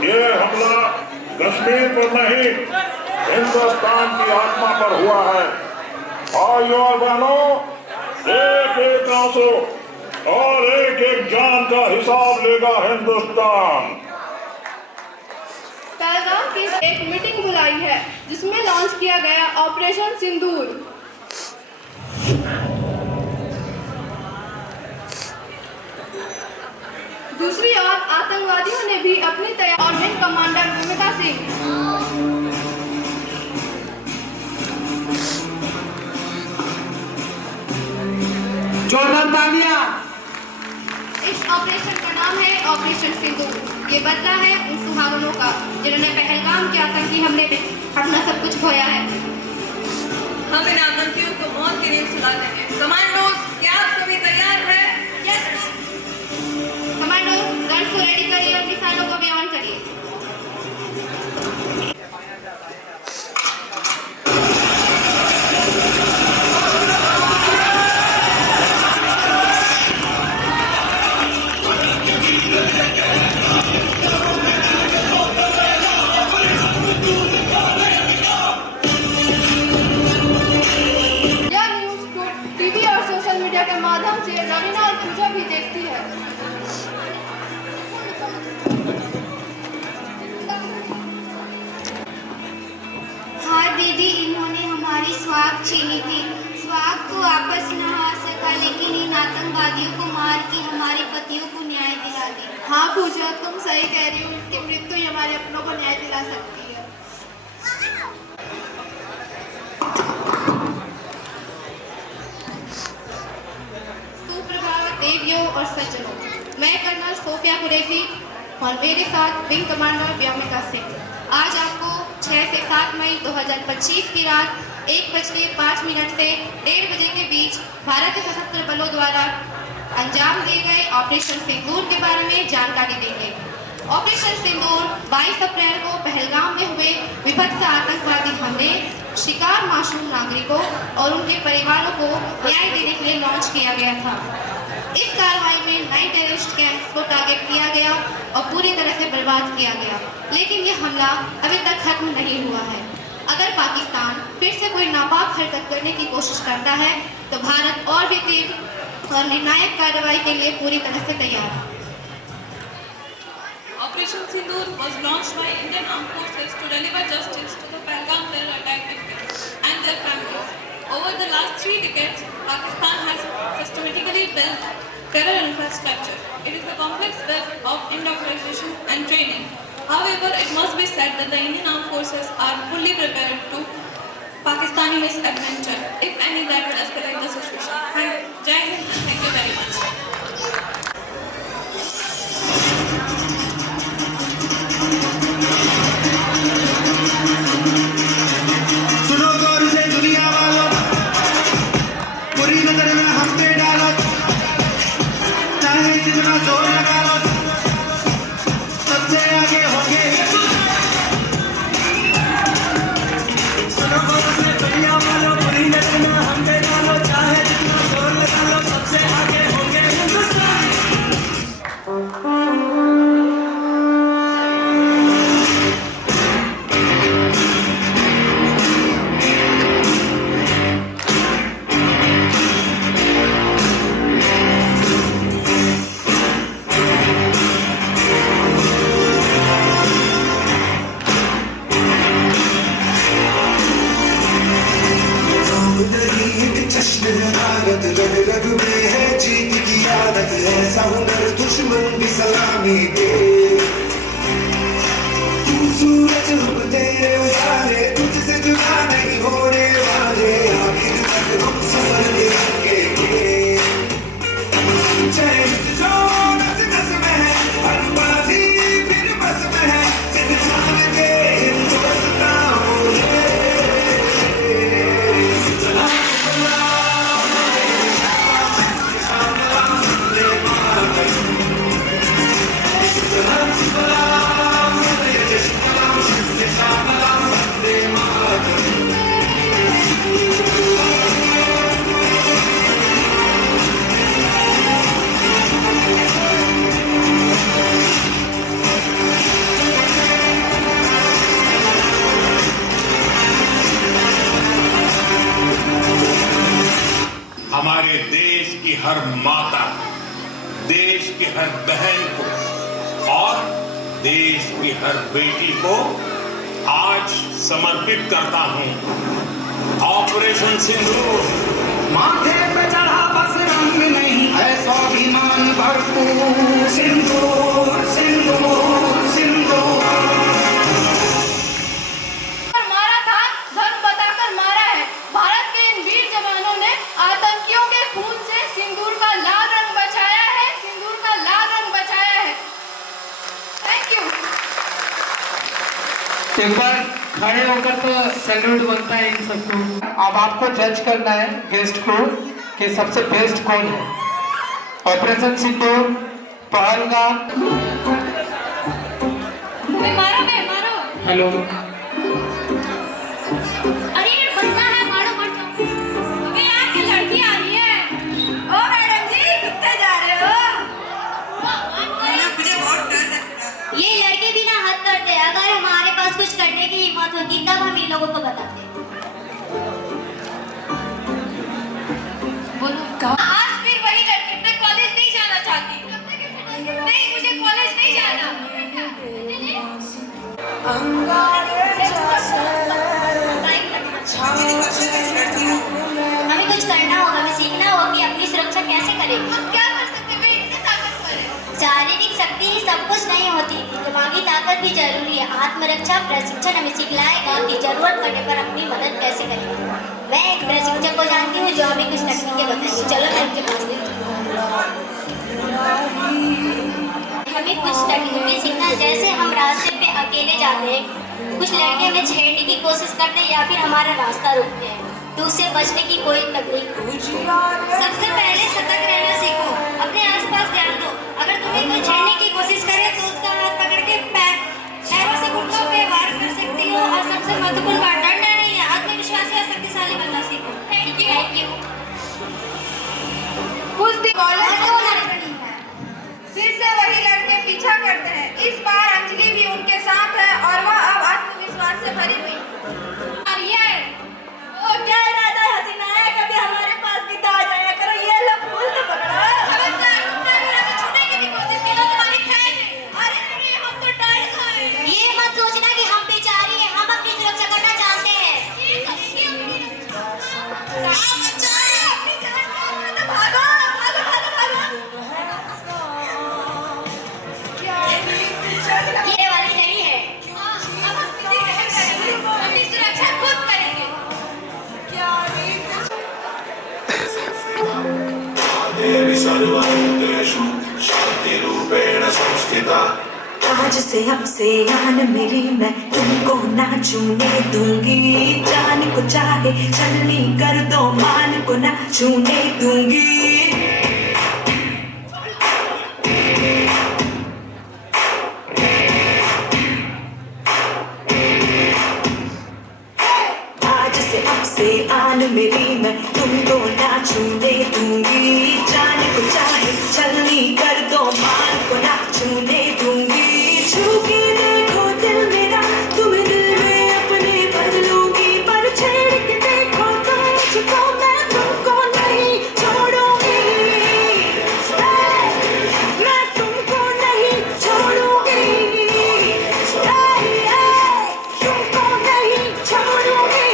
ये हमला कश्मीर पर नहीं, हिंदुस्तान की आत्मा पर हुआ है। भाइयों और बहनों, एक एक आंसू और एक एक जान का हिसाब लेगा हिंदुस्तान। पहलगाम की एक मीटिंग बुलाई है जिसमें लॉन्च किया गया ऑपरेशन सिंदूर। दूसरी ओर आतंकवादियों ने भी अपनी तैयारी और विंग कमांडर भूमिका सिंह जोरदार तालियां। इस ऑपरेशन का नाम है ऑपरेशन सिंदूर। ये बदला है उन सुहागनों का जिन्होंने पहलगाम के आतंकी हमले में अपना सब कुछ खोया है। हम इन आतंकियों को मौत की नींद सुला देंगे। कमांडोज, क्या आप सभी तैयार हैं? कमांडोज, गन्स को रेडी करिए और मिसाइलों को भी ऑन करिए। टीवी और सोशल मीडिया के माध्यम से रवीना और पूजा भी देखती है। हाँ दीदी, इन्होंने हमारी स्वाग छीनी थी। स्वाग को वापस न आ सका, लेकिन इन आतंकवादियों को मार के हमारे पतियों को न्याय दिला दी। हाँ पूजा, तुम सही कह रही हो। इनकी मृत्यु ही हमारे अपनों को न्याय दिला सकती है। सफिया कुरैशी और मेरे साथ विंग कमांडर व्योमिका सिंह। आज आपको 6 से 7 मई 2025 की रात 1:05 से 1:30 बजे के बीच भारतीय सशस्त्र बलों द्वारा अंजाम दिए गए ऑपरेशन सिंदूर के बारे में जानकारी देंगे। ऑपरेशन सिंदूर 22 अप्रैल को पहलगाम में हुए विभत्स आतंकवादी हमले, शिकार मासूम नागरिकों और उनके परिवारों को न्याय देने के लिए लॉन्च किया गया था। इस कार्रवाई में 9 टेररिस्ट कैंप्स को टारगेट किया गया और पूरी तरह से बर्बाद किया गया, लेकिन ये हमला अभी तक खत्म नहीं हुआ है। अगर पाकिस्तान फिर से कोई नापाक हरकत करने की कोशिश करता है तो भारत और भी तीव्र और निर्णायक कार्रवाई के लिए पूरी तरह से तैयार है। Operation Sindoor was launched by Indian Armed Forces to deliver justice to the Pahalgam terror attack victims and their families. Over the last 3 decades, Pakistan has systematically built terror infrastructure. It is a complex web of indoctrination and training. However, it must be said that the Indian Armed Forces are fully prepared to Pakistani misadventure, if any, that will escalate the situation. Jai Hind, thank you very much. सुनो गौर से दुनिया वालों, बुरी नजर में हम पे डालो, चाहे जितना जोर लगा लो, सबसे आगे होंगे। सुनो गौर से दुनिया वालों, बुरी नजर में हम पे डालो, चाहे जितना जोर लगा लो, सबसे आगे होंगे हिंदुस्तान। रग रग में है जीत की आदत, ऐसा हुनर दुश्मन भी सलामी दे। तू सूरज हम तेरे उजाले, तुझसे जुदा नहीं होने वाले, आखिर तक हम सफर निभाएंगे। जय जो नस नस में है, हर बाजी फिर बस में है, जिन जान के हिंदुस्तान हो ये। हमारे देश की हर माता, देश की हर बहन को और देश की हर बेटी को आज समर्पित करता हूं ऑपरेशन सिंदूर। माथे पे चढ़ा बस रंग नहीं है स्वाभिमान भरपूर, सिंदूर सिंदूर सिंदूर। मारा था, धर्म बताकर मारा है। भारत के इन वीर जवानों ने आतंकियों के खून से सिंदूर का लाल रंग बचाया है, सिंदूर का लाल रंग बचाया है। Thank you. एक बार खड़े होकर तो सैल्यूट बनता है इन सबको। अब आपको जज करना है गेस्ट को कि सबसे बेस्ट कौन है। ऑपरेशन सिंदूर पहलगाम। मारो। हेलो, अरे ये बंदा है, मारो मत। अबे यार ये लड़की आ रही है। ओ मैडम जी, कितने जा रहे हो? मुझे बहुत डर लगता है। ये लड़के भी ना हद करते हैं। अगर हमारे पास कुछ करने की हिम्मत होती तब हम इन लोगों को बताते। आज फिर वही लड़की, मैं कॉलेज नहीं जाना चाहती। नहीं, मुझे कॉलेज नहीं जाना। हमें कुछ करना होगा, हमें सीखना होगा कि अपनी सुरक्षा कैसे करें। हम क्या कर सकते हैं? वे इतने ताकतवर हैं। शारीरिक शक्ति ही सब कुछ नहीं होती, दिमागी ताकत भी जरूरी है। आत्मरक्षा प्रशिक्षण हमें सिखलाएगा कि जरूरत पड़ने पर अपनी मदद कैसे करें। मैं एक प्रशिक्षक को जानती हूँ जो हमें कुछ तकनीकें बताएंगे। चलो मैं उनके पास हमें कुछ तकनीकें सीखना है। जैसे हम रास्ते पे अकेले जाते हैं, कुछ लड़के हमें छेड़ने की कोशिश करते हैं या फिर हमारा रास्ता रोकते हैं, तो उससे बचने की कोई तकनीक। सबसे पहले सतर्क रहना सीखो, अपने आसपास ध्यान दो। अगर तुम्हें कोई छेड़ने की कोशिश करे तो उसका हाथ पकड़ के पैरों से घुटनों पे वार कर सकती हो। और सबसे महत्वपूर्ण बात, डरना नहीं है, आत्मविश्वासी और शक्तिशाली बनना सीखो। Thank you. कुछ दिन कॉलेज फिर से वही लड़के पीछा करते हैं। इस बार अंजलि भी उनके साथ है और वह अब आत्मविश्वास से भरी हुई। और ये ओ क्या इरादा है हसीना है, कभी हमारे पास भी तो आ जाया करो। ये लो फूल तो पकड़ो। खबरदार, तुमने भी हमें छूने की भी कोशिश की तो तुम्हारी खैर नहीं। अरे नहीं, हम तो डर गए। ये मत सोचना कि हम बेचारी हैं, हम अपनी सुरक्षा करना जानते हैं। भागो भागो भागो भागो। ये वाली नहीं है। अब हम किसी के घर करेंगे, अपनी सुरक्षा खुद करेंगे। देवी सर्वभूतेषु शान्तिरूपेण संस्थिता। आज से अब से आन मेरी, मैं तुमको ना छूने दूंगी। जान को चाहे छलनी कर दो, मान को ना छूने दूंगी। आज से अब से आन मेरी, मैं तुमको ना छूने दूंगी। जान को चाहे छलनी कर दो, मान को ना छूने दूंगी। छू के देखो दिल मेरा, तुम्हें दिल में अपने बदलूंगी। पर छेड़ के देखो तुम मुझको, मैं तुमको नहीं छोड़ूंगी। मैं तुमको नहीं छोड़ूंगी। तुमको नहीं छोड़ूंगी।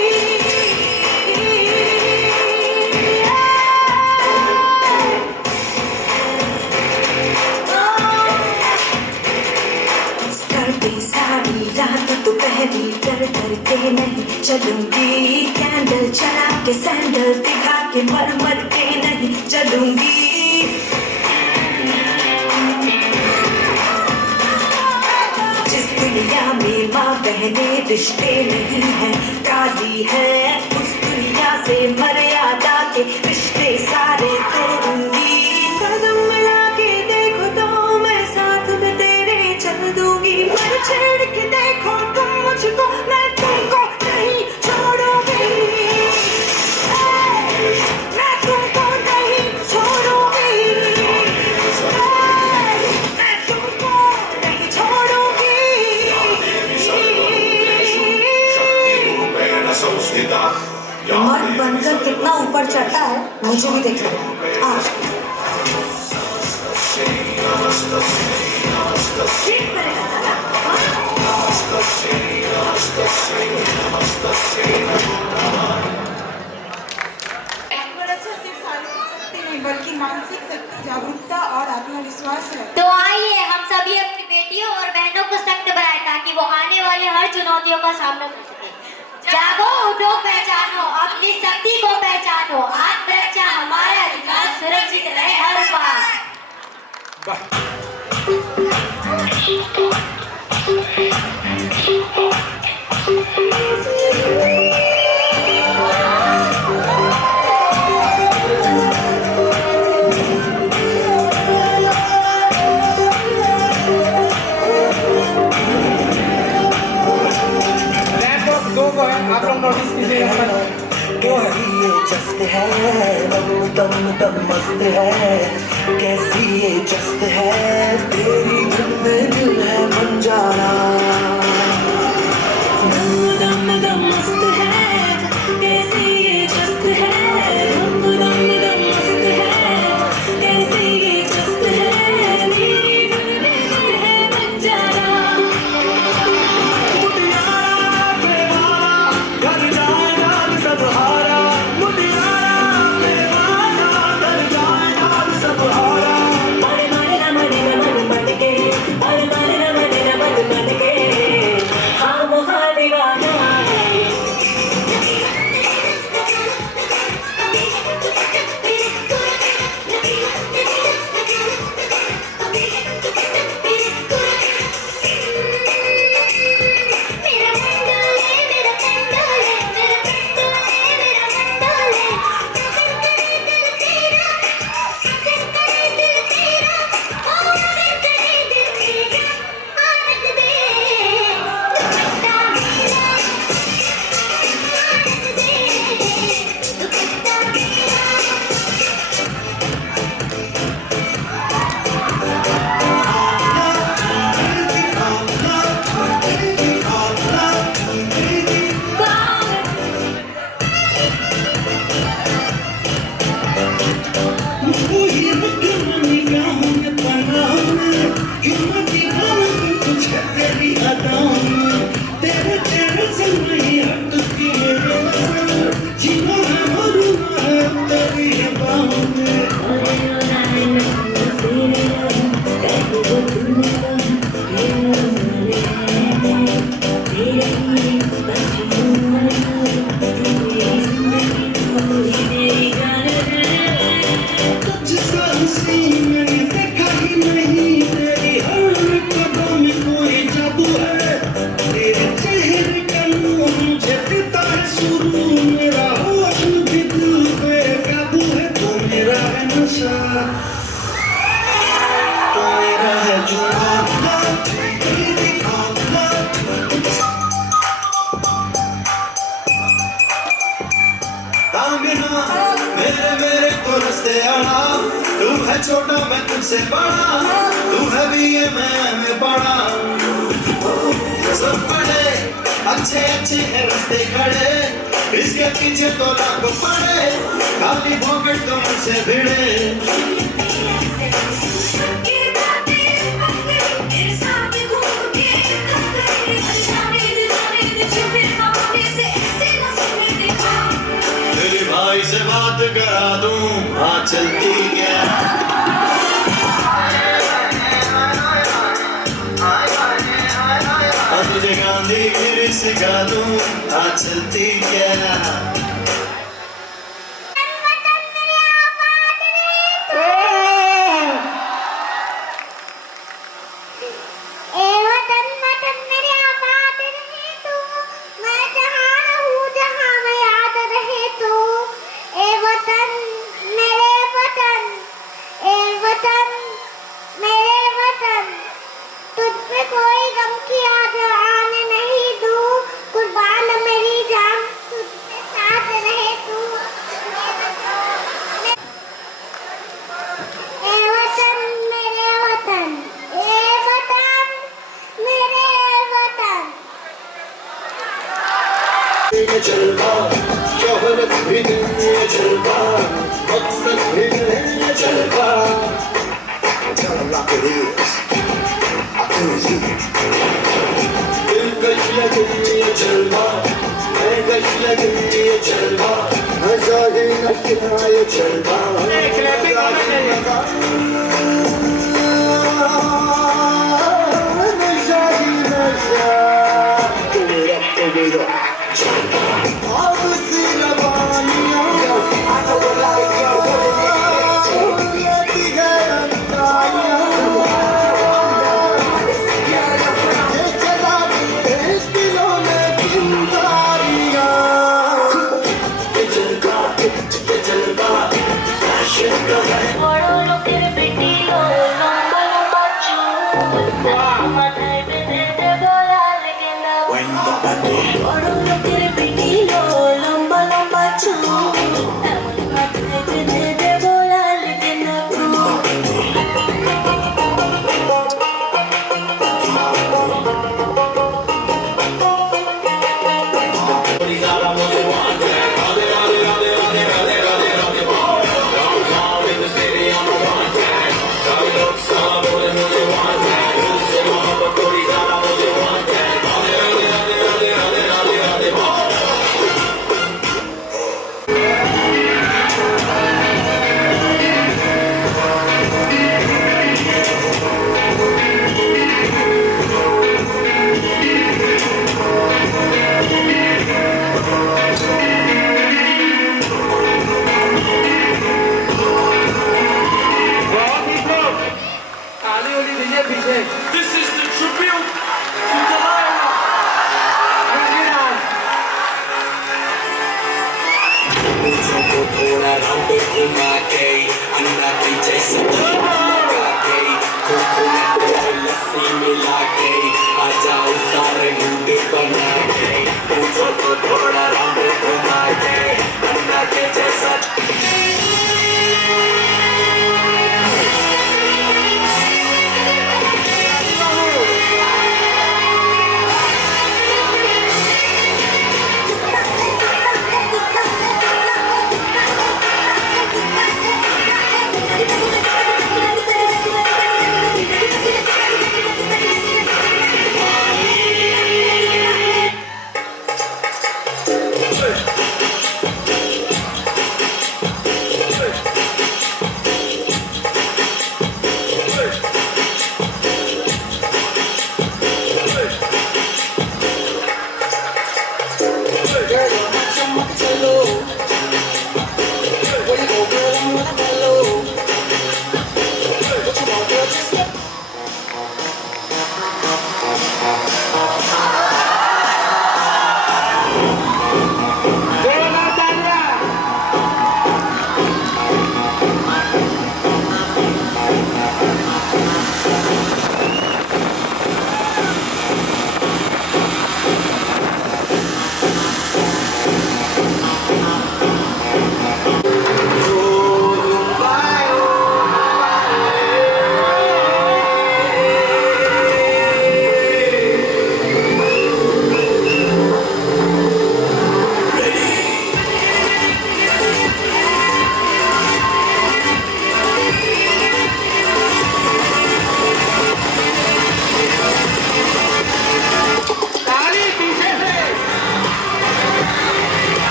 सारी रात तो पहली डर डर के नहीं चलूंगी। कैंडल चला के सैंडल दिखा के मर मर के नहीं चलूंगी। जिस दुनिया में माँ बहने रिश्ते नहीं है, काली है, उस दुनिया से मर्यादा के रिश्ते सारे तोड़ूंगी। कदम मिला के देखो तो मैं साथ में तेरे चल दूंगी। पर छेड़ के देखो तुम मुझको, मैं तुमको नहीं छोड़ूंगी। मैं तुमको नहीं छोड़ूंगी। मैं तुमको नहीं छोड़ूंगी। मर्द बनकर कितना ऊपर चढ़ता है मुझे भी देख लो। आज बल्कि मानसिक शक्ति, जागरूकता और आत्मविश्वास है। तो आइए हम सभी अपनी बेटियों और बहनों को सख्त बनाएं ताकि वो आने वाले हर चुनौतियों का सामना कर सके। जागो, उठो, पहचानो, अपनी शक्ति को पहचानो। आत्मरक्षा हमारा अधिकार, सुरक्षित रहे हर बार। आप लोग नोटिस कीजिएगा, दो है जस्त है, दम दम मस्त है। कैसी ये जस्त है, तेरी धुन में दिल है मन जाना। दम दम मस्त है, कैसी ये जस्त है। दम दम दम मस्त है, कैसी ये जस्त है। तेरी धुन में दिल है मन जाना। कर जाएगा सब हारा, मुदियारा मेवाना कर जाएगा सब हारा। मरे मरे न मन मटके, मरे मरे न मन मटके। देखना, मेरे मेरे को रस्ते आना, तू है छोटा मैं तुझसे बड़ा, तू है बीए मैं बड़ा, सब बड़े अच्छे अच्छे हैं रस्ते खड़े, इसके पीछे तो लाखों पड़े, खाली पॉकेट तो मुझसे भिड़े। मेरे भाई से बात करा दूं, हाँ चलती क्या? हाँ तुझे गांधी गिरी सिखा दूं, हाँ चलती क्या? चलता शोहरत भी नहीं चलता, मकसद भी नहीं चलता, दिल कशिया गिरी चलता, मैं कशिया गिरी चलता, नशा ही नशा चलता, नशा ही नशा मेरा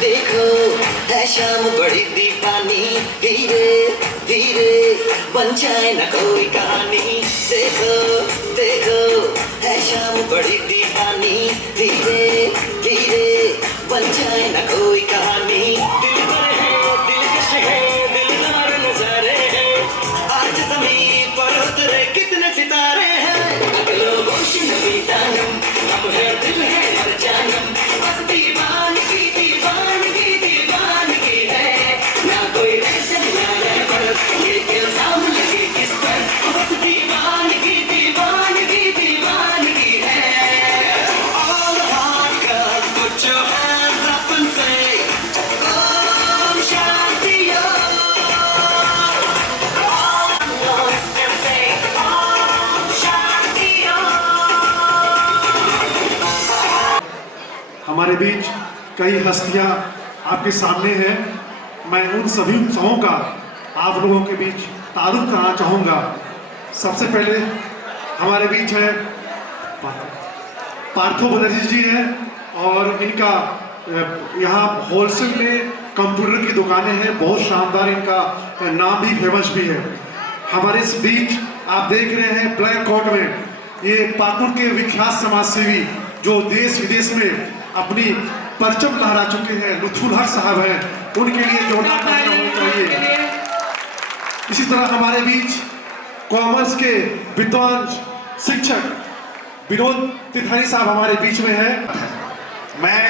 देखो है शाम बड़ी दीवानी, धीरे धीरे बन जाए न कोई कहानी। देखो देखो है शाम बड़ी दीवानी, धीरे धीरे बन जाए न कोई कहानी। दिल पर है दिलकश है दिलदार नजारे हैं, आज ज़मीं पर उतरे कितने सितारे हैं। अगलो होश नबी दानम, हम है दिल है और जानम, बस दीवानगी दीवानगी दीवानगी है। ना कोई रहस्य ना रहबर, ये इल्जाम लगे किस पर, बस दीवानगी दीवानगी दीवानगी है। All hard girls put your hands up and say Om Shanti Om। All lost and say Om Shanti Om। हमारे बीच कई हस्तियां आपके सामने हैं। मैं उन सभी उत्सवों का आप लोगों के बीच तारुफ करना चाहूँगा। सबसे पहले हमारे बीच है पार्थो बनर्जी जी हैं और इनका यहाँ होलसेल में कंप्यूटर की दुकानें हैं, बहुत शानदार, इनका नाम भी फेमस भी है। हमारे इस बीच आप देख रहे हैं ब्लैक कोट में ये पाकुड़ के विख्यात समाजसेवी जो देश विदेश में अपनी परचम लहरा चुके हैं, लुत्फुल हक साहब हैं, उनके लिए जोरदार तालियां होनी चाहिए। इसी तरह हमारे बीच कॉमर्स के विद्वान शिक्षक विनोद तिथानी साहब हमारे बीच में हैं। मैं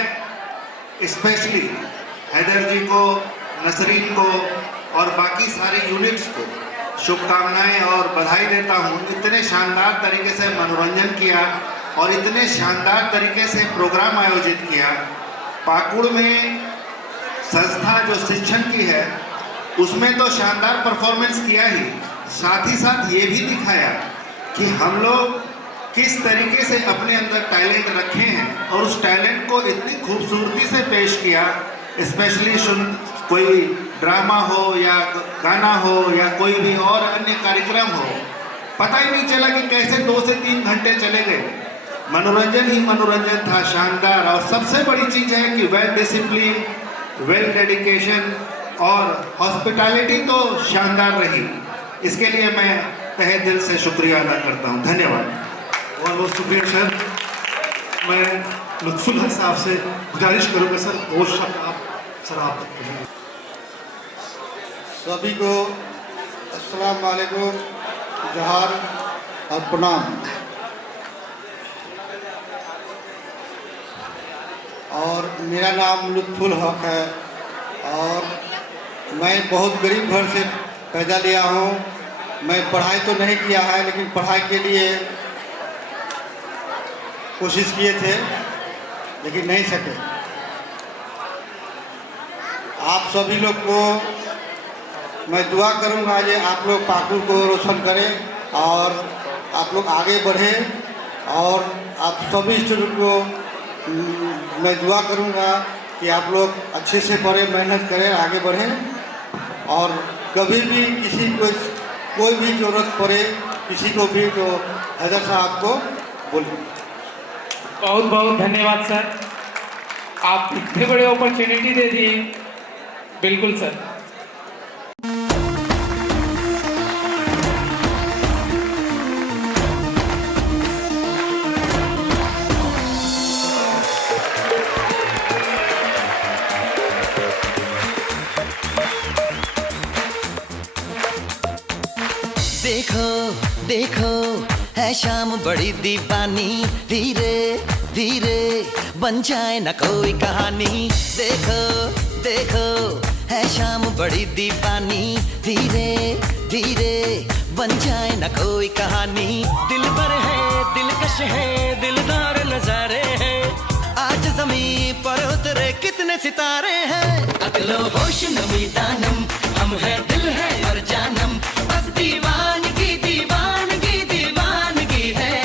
स्पेशली हैदर जी को, नसरीन को और बाकी सारे यूनिट्स को शुभकामनाएं और बधाई देता हूं। इतने शानदार तरीके से मनोरंजन किया और इतने शानदार तरीके से प्रोग्राम आयोजित किया। पाकुड़ में संस्था जो शिक्षण की है उसमें तो शानदार परफॉर्मेंस किया ही, साथ ही साथ ये भी दिखाया कि हम लोग किस तरीके से अपने अंदर टैलेंट रखे हैं और उस टैलेंट को इतनी खूबसूरती से पेश किया। स्पेशली कोई ड्रामा हो या गाना हो या कोई भी और अन्य कार्यक्रम हो, पता ही नहीं चला कि कैसे 2 से 3 घंटे चले गए। मनोरंजन ही मनोरंजन था, शानदार। और सबसे बड़ी चीज़ है कि वेल डिसिप्लिन, वेल डेडिकेशन और हॉस्पिटैलिटी तो शानदार रही। इसके लिए मैं तहे दिल से शुक्रिया अदा करता हूँ। धन्यवाद। बहुत बहुत शुक्रिया सर। मैं लुत्फुल हक साहब से गुजारिश करूँगा सर, 2 शब्द आप कहें। सभी को अस्सलाम वालेकुम, जोहार और प्रणाम। और मेरा नाम लुत्फुल हक है और मैं बहुत गरीब घर से पैदा लिया हूँ। मैं पढ़ाई तो नहीं किया है, लेकिन पढ़ाई के लिए कोशिश किए थे लेकिन नहीं सके। आप सभी लोग को मैं दुआ करूंगा कि आप लोग पाकुड़ को रोशन करें और आप लोग आगे बढ़ें। और आप सभी स्टूडेंट को मैं दुआ करूंगा कि आप लोग अच्छे से पढ़ें, मेहनत करें, आगे बढ़ें। और कभी भी किसी को कोई भी ज़रूरत पड़े किसी को भी तो हैदर साहब को बोलिए। बहुत बहुत धन्यवाद सर, आप इतने बड़े अपॉर्चुनिटी दे दिए। बिल्कुल सर। देखो देखो है शाम बड़ी दीवानी, धीरे धीरे बन जाए न कोई कहानी। देखो देखो है शाम बड़ी दीवानी, धीरे धीरे बन जाए न कोई कहानी। दिल पर है दिलकश है दिलदार नजारे हैं, आज ज़मीं पर उतरे कितने सितारे हैं। अगलो होश नमी दानम, हम है दिल है और जानम, बस दीवानगी दीवानगी दीवानगी है।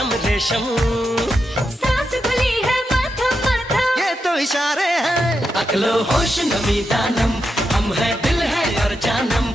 रेशम रेशम, सांस खुली है माथा माथा, ये तो इशारे हैं। अकलो होश नमी दानम, हम है दिल है और जानम,